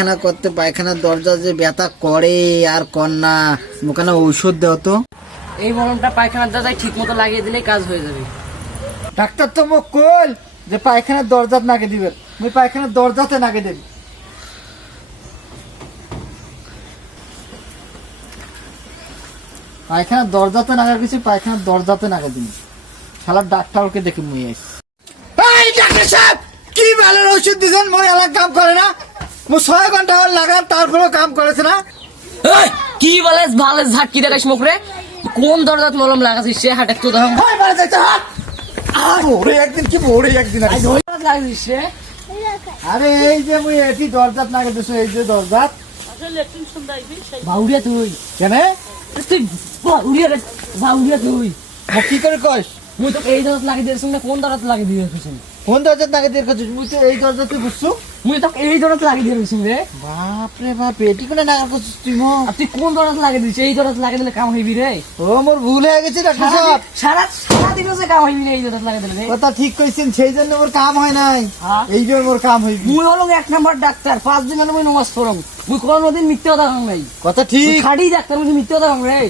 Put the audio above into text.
পায়খানা করতে পায়খানার দরজা যে ব্যথা করে আর কর না, মোকানে ঔষধ দাও তো। এই মলমটা পায়খানার দরজায় ঠিক মতো লাগিয়ে দিলেই কাজ হয়ে যাবে। ডাক্তার তো মোক কল যে পায়খানার দরজাত নাগে দিবেন, মুই পায়খানার দরজাতে নাগে দেব। পায়খানার দরজাতে নাগার কিছু, পায়খানার দরজাতে নাগে দিন। শালা ডাক্তারকে দেখি মুই আইস। এই ডাক্তার সাহেব কি ভালো ওষুধ দিছেন, মই এলাকা কাম করে না। মুই 6 ঘন্টা হল লাগার তারপরেও কাম করেছে না। কি বলে ভালো ঝাটকি দেখাস মুখ রে? কোন দরজাত মলম লাগাছিস সে হাটে তো দেখো। হাই মারা যাইতে হাট। আর ওরে একদিন কি বড়ে একদিন আইস। লাগাছিস রে? আরে এই যে মুই এটি দরজাত নাগে দিছো, এই যে দরজাত। বাউরিয়া তুই কেন তুই বাউরিয়া রে, বাউরিয়া তুই কি করে কইস? মুই তো এই দরজাত লাগিয়ে দিয়েছিস না কোন দরজাত লাগিয়ে দিয়েছিস? কোন দরজাত নাগে দিয়ে কইছিস? মুই তো এই দরজাতে বুঝছো। মুই তো এই দরজাত লাগিয়ে দিয়েছিস রে। বাপ রে বাপ, এটি কোনে নাগার করছিস তুই মো? আর তুই কোন দরজাত লাগিয়ে দিছিস? এই দরজাত লাগিয়ে দিলে কাম হইবি রে। ও মোর ভুল হয়ে গেছে ডাক্তার সাহেব। সারাদিন হচ্ছে কাম হইবি রে এই দরজাত লাগিয়ে দিলে রে। কথা ঠিক কইছেন, সেই জন্য মোর কাম হয় নাই। হ্যাঁ। এইবার মোর কাম হইবি। মুই হলো 1 নাম্বার ডাক্তার, 5 দিন হলো মুই নমাজ পড়ম। মুই কোনদিন মিথ্যা কথা কম নাই। কথা ঠিক। খাড়ি ডাক্তার মুই মিথ্যা কথা কম রে।